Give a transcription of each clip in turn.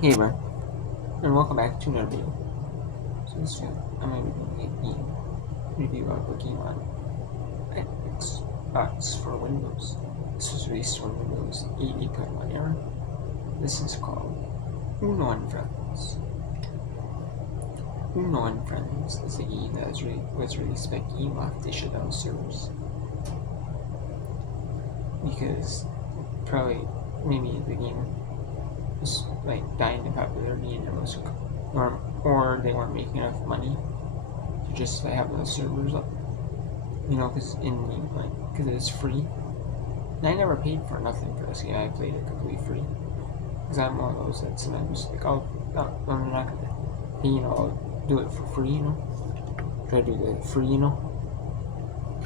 Hey everyone, and welcome back to another video. So this time, I'm going to be doing a game review of a game on Xbox for Windows. This was released on Windows 8 8.1 era. This is called Uno and Friends. Uno and Friends is a game that was released by Gameloft. They shut down servers because probably maybe the game was like dying in popularity and it was or they weren't making enough money to just have those servers up. Because because it's free. And I never paid for nothing for this game. I played it completely free. Because I'm one of those that sometimes like, I'm not gonna pay, I'll do it for free, Try to do it free, You know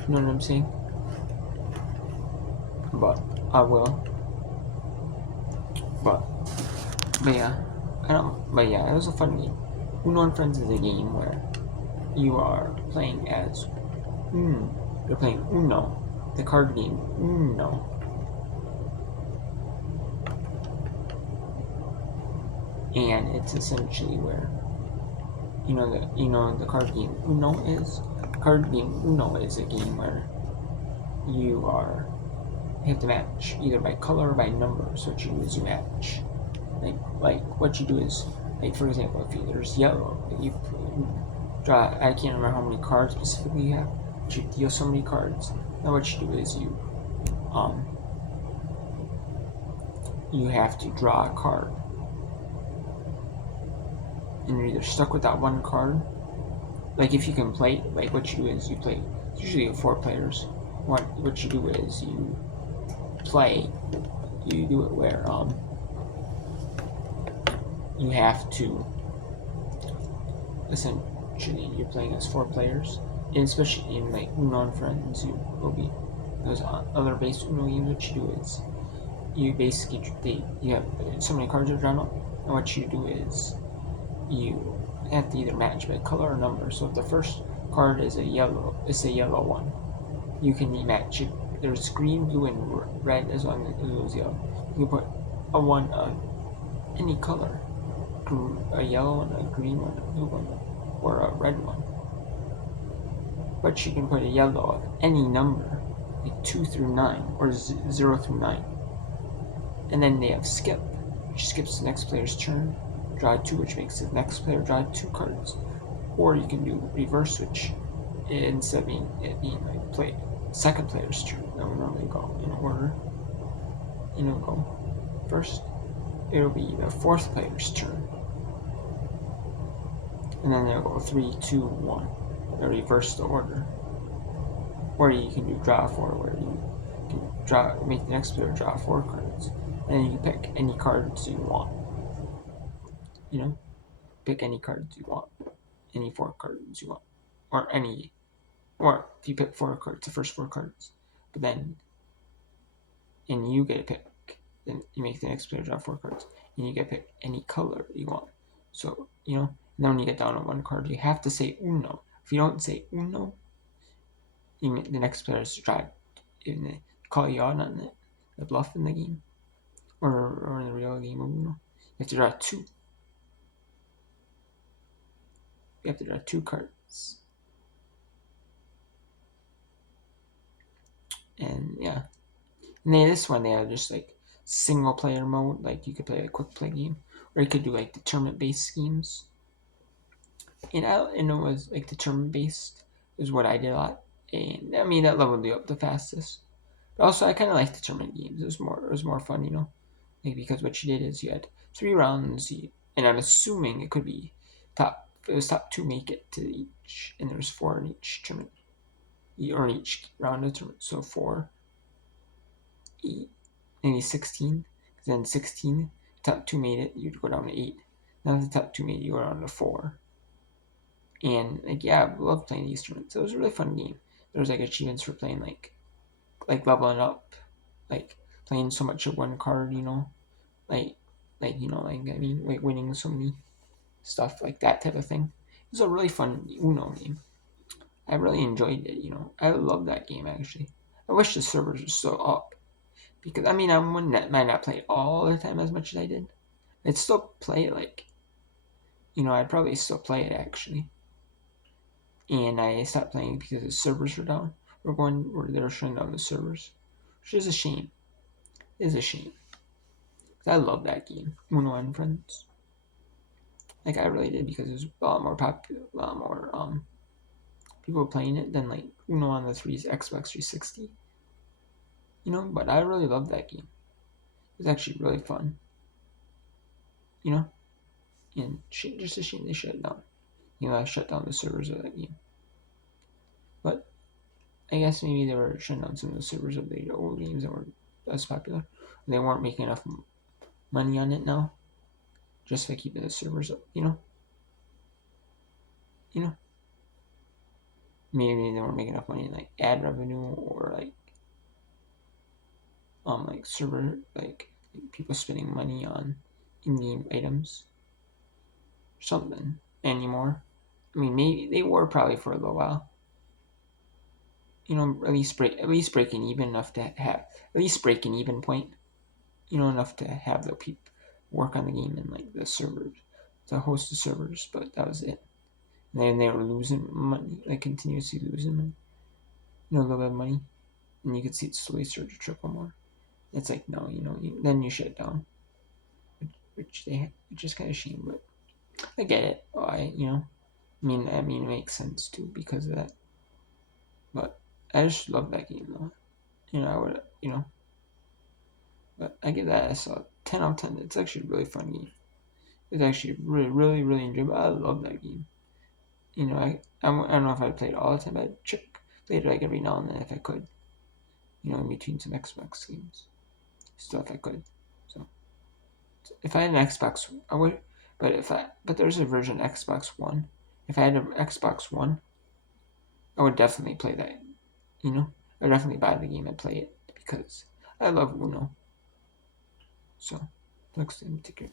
what I'm saying? But I will. But but yeah, I don't. But yeah, it was a fun game. Uno and Friends is a game where you are playing as you're playing Uno, the card game Uno. And it's essentially where the card game Uno is. Card game Uno is a game where you are you have to match either by color or by number. So what you do is you match. Like what you do is, like, for example, if there's yellow, you draw. I can't remember how many cards specifically you have. But you deal so many cards. Now what you do is um you have to draw a card, and you're either stuck with that one card. Like if you can play, like what you do is you play. It's usually 4 players. What you do is you play. You do it where you have to essentially you're playing as 4 players, and especially in like Uno and Friends, you will be those other base Uno games. What you do is you basically you have so many cards are drawn up, and what you do is you have to either match by color or number. So if the first card is it's a yellow one. You can match it. There's green, blue, and red as long as it was yellow. You can put a one of any color, a yellow one, a green one, a blue one, or a red one. But you can put a yellow of any number, like 2 through 9, or 0 through 9. And then they have skip, which skips the next player's turn. Draw 2, which makes the next player draw 2 cards. Or you can do reverse, which instead of it being like play second player's turn, that would normally go in order. Go first. It'll be the fourth player's turn, and then they'll go 3, 2, 1. They'll reverse the order. Or you can do draw 4, where you can make the next player draw 4 cards, and then you can pick any cards you want. Pick any cards you want, any 4 cards you want, or if you pick 4 cards, the first 4 cards, but then and you get a pick. Then you make the next player draw 4 cards, and you get to pick any color you want. So and then when you get down to 1 card, you have to say Uno. If you don't say Uno, the next player is to try and call you out on the bluff in the game, or in the real game of Uno. You have to draw 2. You have to draw 2 cards, and yeah. And then this one, they have just like single player mode, like you could play a quick play game, or you could do like the tournament based schemes. And it was like the tournament based is what I did a lot, and I mean that leveled you up the fastest. But also, I kind of like the tournament games. It was more fun, like because what you did is you had 3 rounds, and I'm assuming it could be top. It was top 2 make it to each, and there's 4 in each tournament, or in each round of the tournament. So 4, 8, maybe 16. Then 16, top 2 made it, you'd go down to 8. Now if the top 2 made it, you go down to 4. And like I love playing these tournaments. It was a really fun game. There was like achievements for playing like leveling up, like playing so much of one card, like like winning so many stuff, like that type of thing. It was a really fun Uno game. I really enjoyed it. I love that game actually. I wish the servers were still up because I might not play all the time as much as I did. I'd still play it, like, I'd probably still play it actually. And I stopped playing because the servers were down. They were shutting down the servers, which is a shame. It is a shame. I love that game, Uno and Friends. Like, I really did, because it was a lot more popular, a lot more people were playing it than like Uno on the Xbox 360. But I really loved that game. It was actually really fun. You know, and just a shame they shut it down. I shut down the servers of that game. But I guess maybe they were shutting down some of the servers of the old games that weren't as popular. They weren't making enough money on it now, just by keeping the servers up. You know, maybe they weren't making enough money in like ad revenue, or like server, like people spending money on in-game items or something anymore. I mean, maybe they were probably for a little while. At least breaking even enough to have at least breaking even point. Enough to have the people work on the game and like the servers to host the servers, but that was it. And then they were losing money, like continuously losing money. A little bit of money, and you could see it slowly start to trickle more. It's like, no, then you shut it down, which is kind of shame, but I get it. I mean, it makes sense too because of that. But I just love that game though. I would, but I give that a 10 out of 10. It's actually a really fun game. It's actually really, really, really enjoyable. I love that game. I don't know if I played it all the time, but I'd play it like every now and then if I could. In between some Xbox games, still if I could. So if I had an Xbox, I would. But there's a version Xbox One. If I had an Xbox One, I would definitely play that. I'd definitely buy the game and play it because I love Uno. So, thanks to take care.